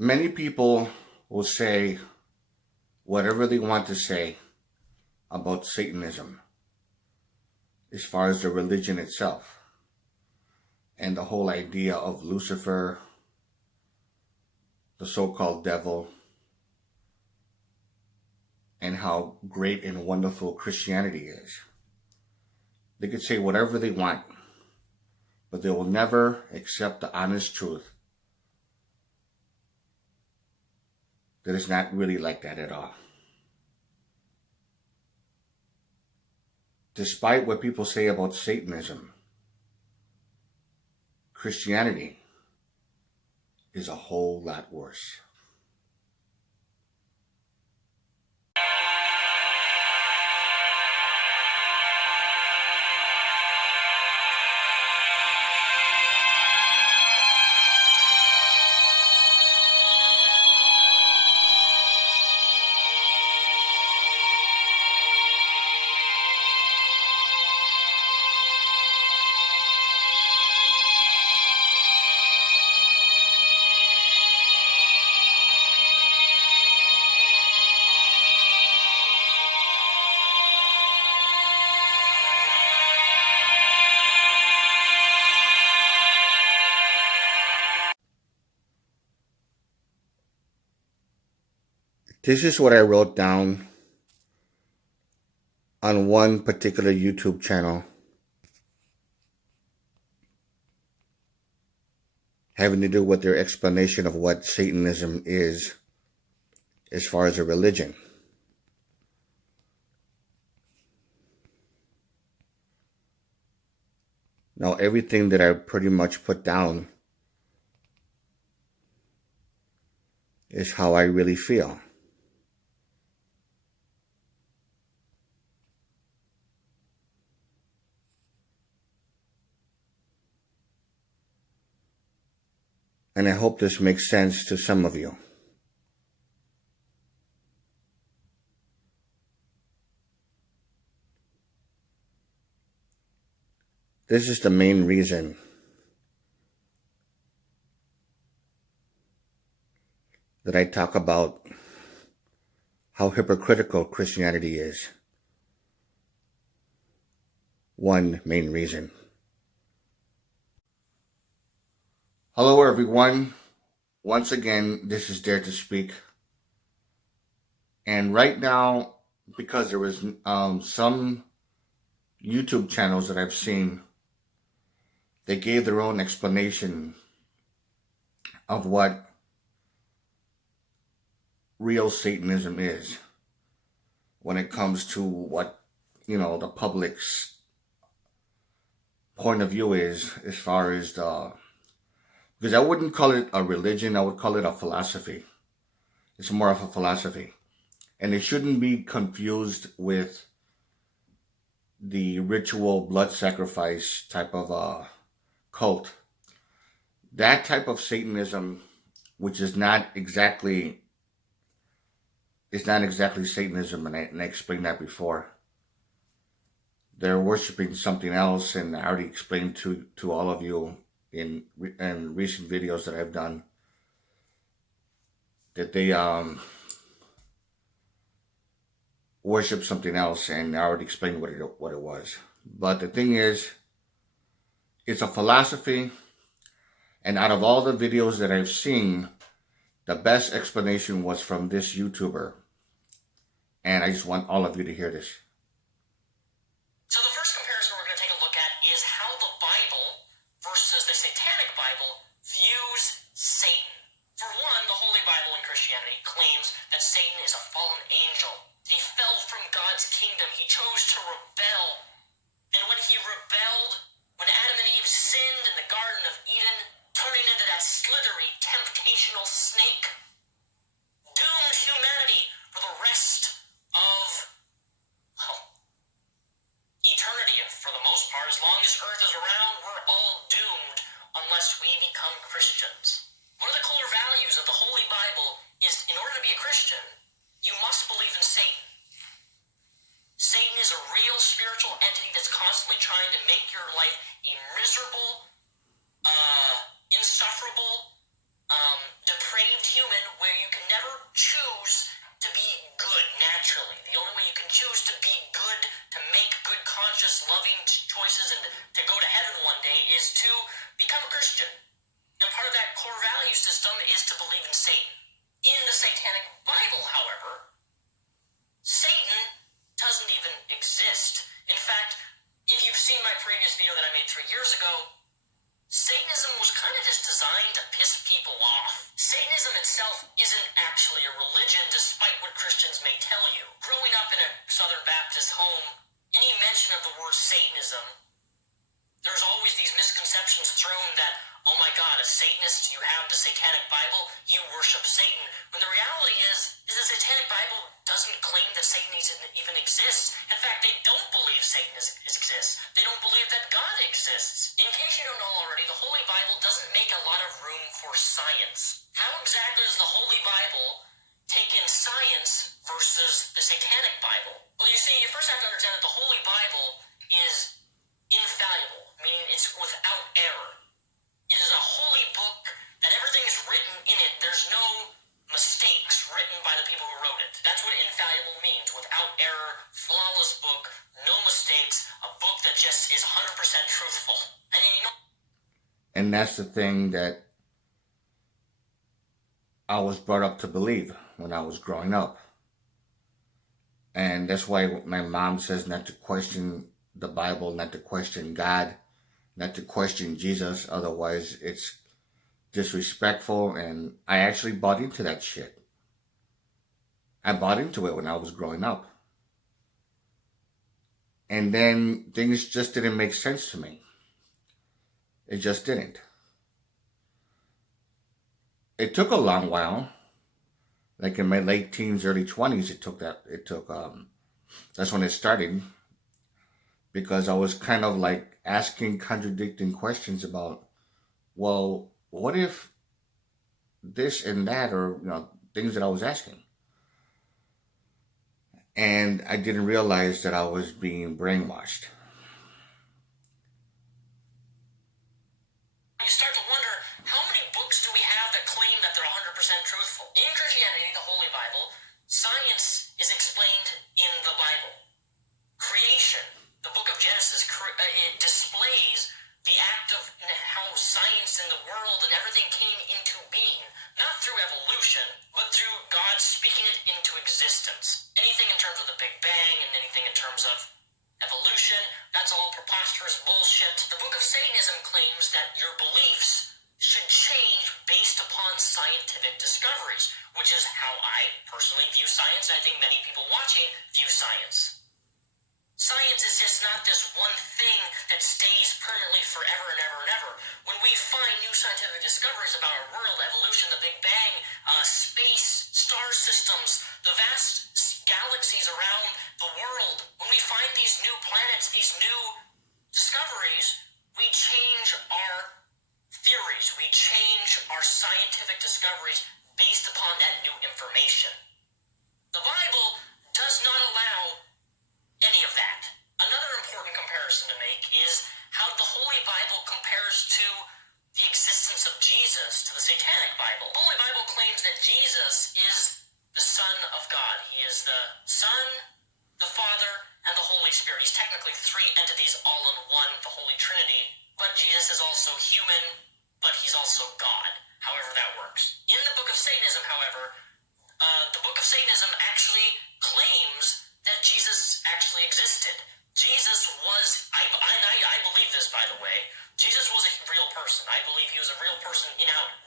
Many people will say whatever they want to say about Satanism as far as the religion itself and the whole idea of Lucifer, the so-called devil, and how great and wonderful Christianity is. They could say whatever they want, but they will never accept the honest truth that it's not really like that at all. Despite what people say about Satanism, Christianity is a whole lot worse. This is what I wrote down on one particular YouTube channel having to do with their explanation of what Satanism is as far as a religion. Now, everything that I pretty much put down is how I really feel. And I hope this makes sense to some of you. This is the main reason that I talk about how hypocritical Christianity is. One main reason. Hello everyone, once again this is Dare to Speak, and right now, because there was some YouTube channels that I've seen, they gave their own explanation of what real Satanism is when it comes to what, the public's point of view is as far as because I wouldn't call it a religion, I would call it a philosophy. It's more of a philosophy. And it shouldn't be confused with the ritual blood sacrifice type of cult. That type of Satanism, which is not exactly Satanism, and I explained that before. They're worshiping something else, and I already explained to all of you in recent videos that I've done that they worship something else, and I already explained what it was. But the thing is, it's a philosophy, and out of all the videos that I've seen, the best explanation was from this YouTuber, and I just want all of you to hear this. So the first comparison we're going to take a look at is how the Bible versus the Satanic Bible views Satan. For one, the Holy Bible in Christianity claims that Satan is a fallen angel. He fell from God's kingdom. He chose to rebel. And when he rebelled, when Adam and Eve sinned in the Garden of Eden, turning into that slithery, temptational snake, doomed humanity for the rest of, eternity, for the most part. As long as Earth is around, we're all doomed unless we become Christians. One of the core values of the Holy Bible is, in order to be a Christian, you must believe in Satan. Satan is a real spiritual entity that's constantly trying to make your life a miserable, insufferable, depraved human choices and to go to heaven one day is to become a Christian. And part of that core value system is to believe in Satan. In the Satanic Bible, however, Satan doesn't even exist. In fact, if you've seen my previous video that I made 3 years ago, Satanism was kind of just designed to piss people off. Satanism itself isn't actually a religion, despite what Christians may tell you. Growing up in a Southern Baptist home, any mention of the word Satanism, there's always these misconceptions thrown that, oh my God, a Satanist, you have the Satanic Bible, you worship Satan. When the reality is the Satanic Bible doesn't claim that Satan even exists. In fact, they don't believe Satan exists. They don't believe that God exists. In case you don't know already, the Holy Bible doesn't make a lot of room for science. How exactly does the Holy Bible take in science versus the Satanic Bible? Well, you see, you first have to understand that the Holy Bible is infallible, meaning it's without error. It is a holy book that everything is written in it. There's no mistakes written by the people who wrote it. That's what infallible means. Without error, flawless book, no mistakes, a book that just is 100% truthful. And you know, And that's the thing that I was brought up to believe when I was growing up. And that's why my mom says not to question the Bible, not to question God, not to question Jesus. Otherwise, it's disrespectful. And I actually bought into that shit. I bought into it when I was growing up. And then things just didn't make sense to me. It just didn't. It took a long while. Like in my late teens, early 20s, that's when it started. Because I was kind of like asking contradicting questions about, well, what if this and that, or things that I was asking. And I didn't realize that I was being brainwashed. you start to wonder, how many books do we have that claim that they're 100% truthful? In Christianity, the Holy Bible, science is explained in the Bible. Creation, the book of Genesis, it displays the act of how science and the world and everything came into being, not through evolution, but through God speaking it into existence. Anything in terms of the Big Bang and anything in terms of evolution, that's all preposterous bullshit. The book of Satanism claims that your beliefs should change based upon scientific discoveries, which is how I personally view science, and I think many people watching view science. Science is just not this one thing that stays permanently forever and ever and ever. When we find new scientific discoveries about our world, evolution, the Big Bang, space, star systems, the vast galaxies around the world, when we find these new planets, these new discoveries, we change our theories, we change our scientific discoveries based upon that new information. The Bible does not allow any of that. Another important comparison to make is how the Holy Bible compares to the existence of Jesus to the Satanic Bible. The Holy Bible claims that Jesus is the Son of God. He is the Son, the Father, and the Holy Spirit. He's technically three entities all in one, the Holy Trinity. But Jesus is also human, but he's also God, however that works. In the Book of Satanism, however, the Book of Satanism actually claims that Jesus actually existed. Jesus was, I believe this, by the way, Jesus was a real person. I believe he was a real person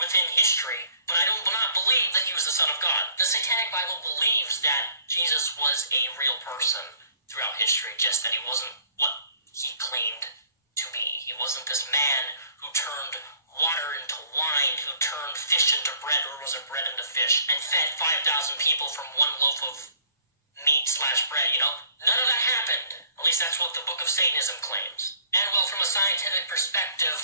within history, but I do not believe that he was the Son of God. The Satanic Bible believes that Jesus was a real person throughout history, just that he wasn't what he claimed to be. He wasn't this man who turned water into wine, who turned fish into bread, or was it bread into fish, and fed 5,000 people from one loaf of meat/bread, None of that happened. At least that's what the Book of Satanism claims. And well, from a scientific perspective,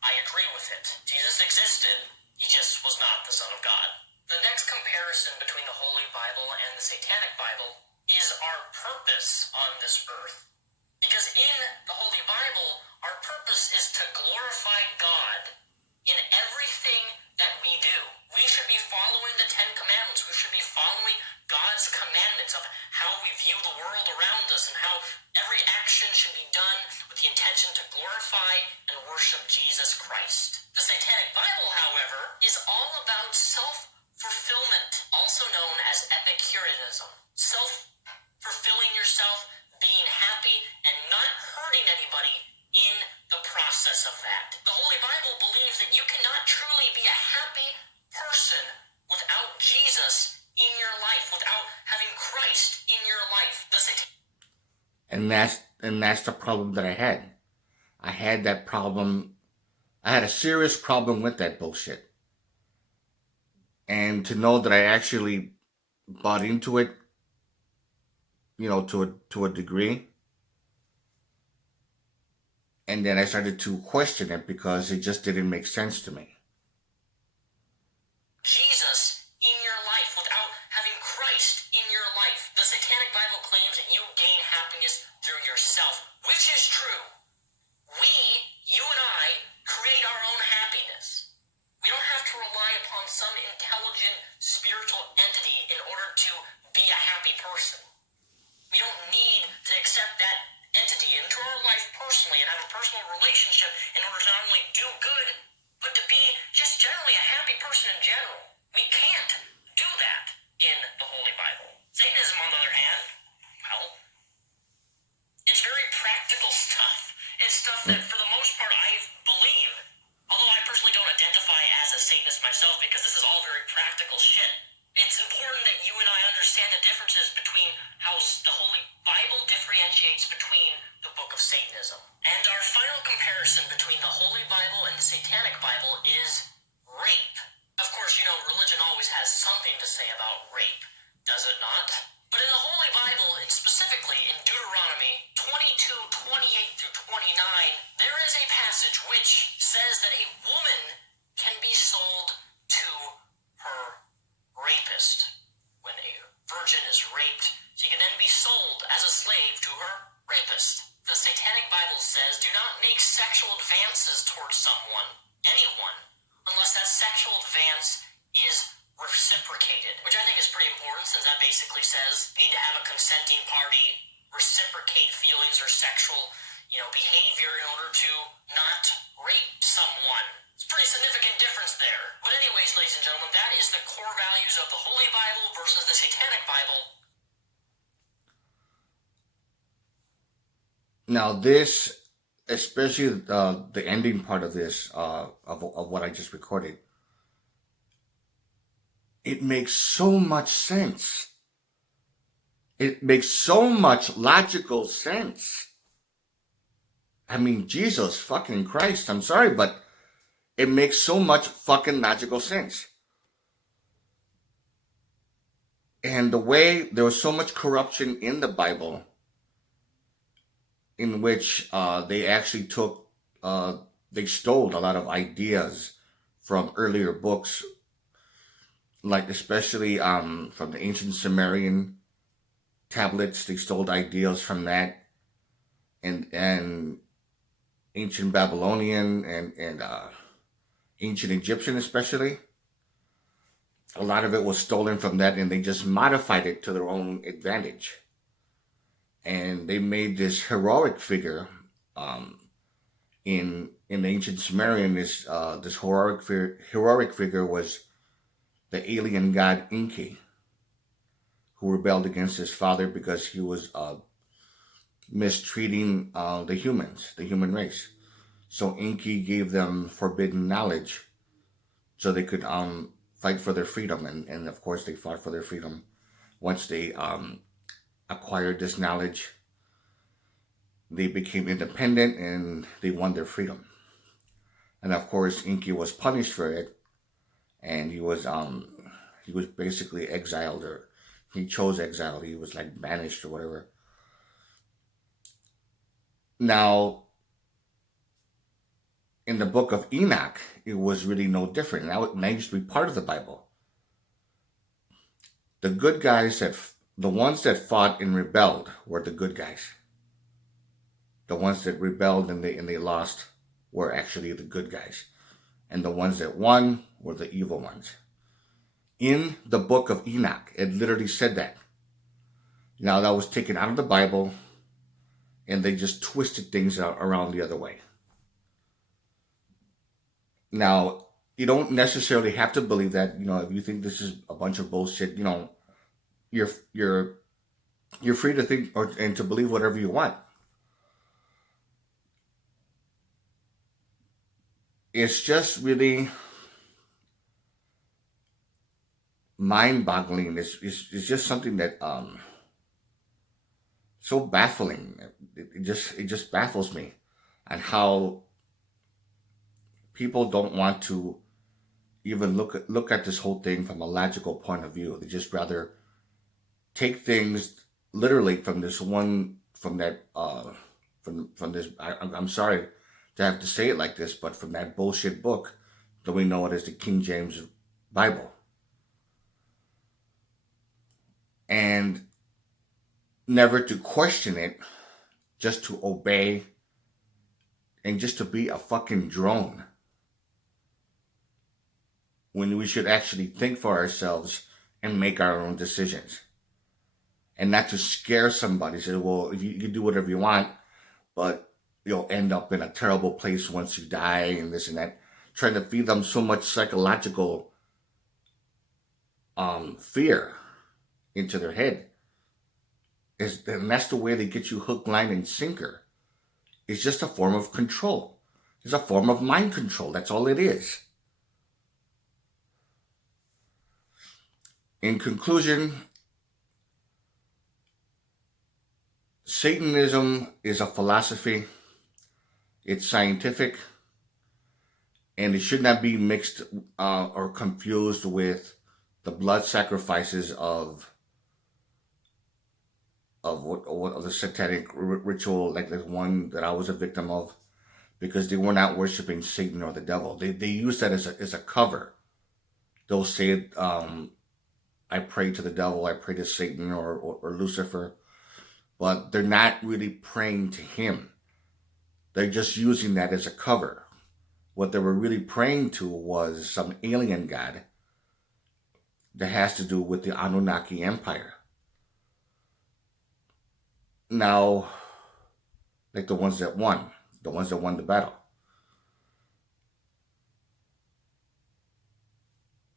I agree with it. Jesus existed. He just was not the Son of God. The next comparison between the Holy Bible and the Satanic Bible is our purpose on this earth. Because in the Holy Bible, our purpose is to glorify God in everything that we do. We should be following the Ten Commandments. We should be following God's commandments of how we view the world around us and how every action should be done with the intent Jesus Christ. The Satanic Bible, however, is all about self-fulfillment, also known as Epicureanism. Self-fulfilling yourself, being happy, and not hurting anybody in the process of that. The Holy Bible believes that you cannot truly be a happy person without Jesus in your life, without having Christ in your life. And that's the problem that I had. I had that problem. I had a serious problem with that bullshit. And to know that I actually bought into it, to a degree, and then I started to question it because it just didn't make sense to me. Jesus in your life without having Christ in your life. The Satanic Bible claims that you gain happiness through yourself, which is true. You and I, create our own happiness. We don't have to rely upon some intelligent spiritual entity in order to be a happy person. We don't need to accept that entity into our life personally and have a personal relationship in order to not only do good, but to be just generally a happy person in general. We can't do that in the Holy Bible. Satanism, on the other hand, well, it's very practical stuff. It's stuff that, for the most part, I believe. Although I personally don't identify as a Satanist myself, because this is all very practical shit. It's important that you and I understand the differences between how the Holy Bible differentiates between the Book of Satanism. And our final comparison between the Holy Bible and the Satanic Bible is rape. Of course, religion always has something to say about rape, does it not? But in the Holy Bible, and specifically in Deuteronomy 22:28-29, there is a passage which says that a woman can be sold to her rapist. When a virgin is raped, she can then be sold as a slave to her rapist. The Satanic Bible says, do not make sexual advances towards anyone, unless that sexual advance is reciprocated, which I think is pretty important, since that basically says you need to have a consenting party, reciprocate feelings or sexual, behavior in order to not rape someone. It's a pretty significant difference there. But anyways, ladies and gentlemen, that is the core values of the Holy Bible versus the Satanic Bible. Now this, especially the ending part of this, of what I just recorded, it makes so much sense. It makes so much logical sense. I mean, Jesus fucking Christ, I'm sorry, but it makes so much fucking logical sense. And the way there was so much corruption in the Bible, in which they actually they stole a lot of ideas from earlier books, like especially from the ancient Sumerian tablets. They stole ideas from that, and ancient Babylonian and ancient Egyptian especially. A lot of it was stolen from that, and they just modified it to their own advantage. And they made this heroic figure in the ancient Sumerian. This heroic figure was the alien god Enki, who rebelled against his father because he was mistreating the human race. So Enki gave them forbidden knowledge so they could fight for their freedom. And of course they fought for their freedom. Once they acquired this knowledge, they became independent and they won their freedom. And of course Enki was punished for it, and he was basically exiled, or he chose exile. He was like banished or whatever. Now, in the book of Enoch, it was really no different. And that used to be part of the Bible. The good guys, the ones that fought and rebelled, were the good guys. The ones that rebelled and they lost were actually the good guys. And the ones that won were the evil ones. In the book of Enoch, it literally said that. Now, that was taken out of the Bible, and they just twisted things around the other way. Now, you don't necessarily have to believe that. If you think this is a bunch of bullshit, you're you're you're free to think and to believe whatever you want. It's just really mind-boggling. It's just something that so baffling. It just baffles me, and how people don't want to even look at this whole thing from a logical point of view. They just rather take things literally from this one from that from this. I'm sorry to have to say it like this, but from that bullshit book that we know it as the King James Bible, and never to question it, just to obey, and just to be a fucking drone, when we should actually think for ourselves and make our own decisions, and not to scare somebody. Say, well, if you do whatever you want, but you'll end up in a terrible place once you die, and this and that. Trying to feed them so much psychological fear into their head. And that's the way they get you hook, line, and sinker. It's just a form of control. It's a form of mind control. That's all it is. In conclusion, Satanism is a philosophy. It's scientific, and it should not be mixed or confused with the blood sacrifices of the satanic ritual, like the one that I was a victim of, because they were not worshiping Satan or the devil. They use that as a cover. They'll say, I pray to the devil, I pray to Satan or Lucifer, but they're not really praying to him. They're just using that as a cover. What they were really praying to was some alien god that has to do with the Anunnaki Empire. Now, like the ones that won the battle.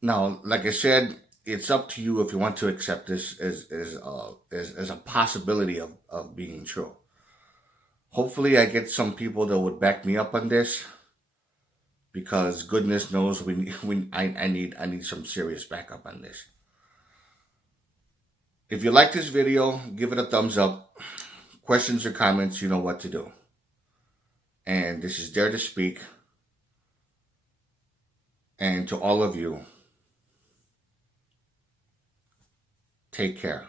Now, like I said, it's up to you if you want to accept this as a possibility of being true. Hopefully, I get some people that would back me up on this, because goodness knows I need some serious backup on this. If you like this video, give it a thumbs up. Questions or comments, you know what to do. And this is Dare to Speak. And to all of you, take care.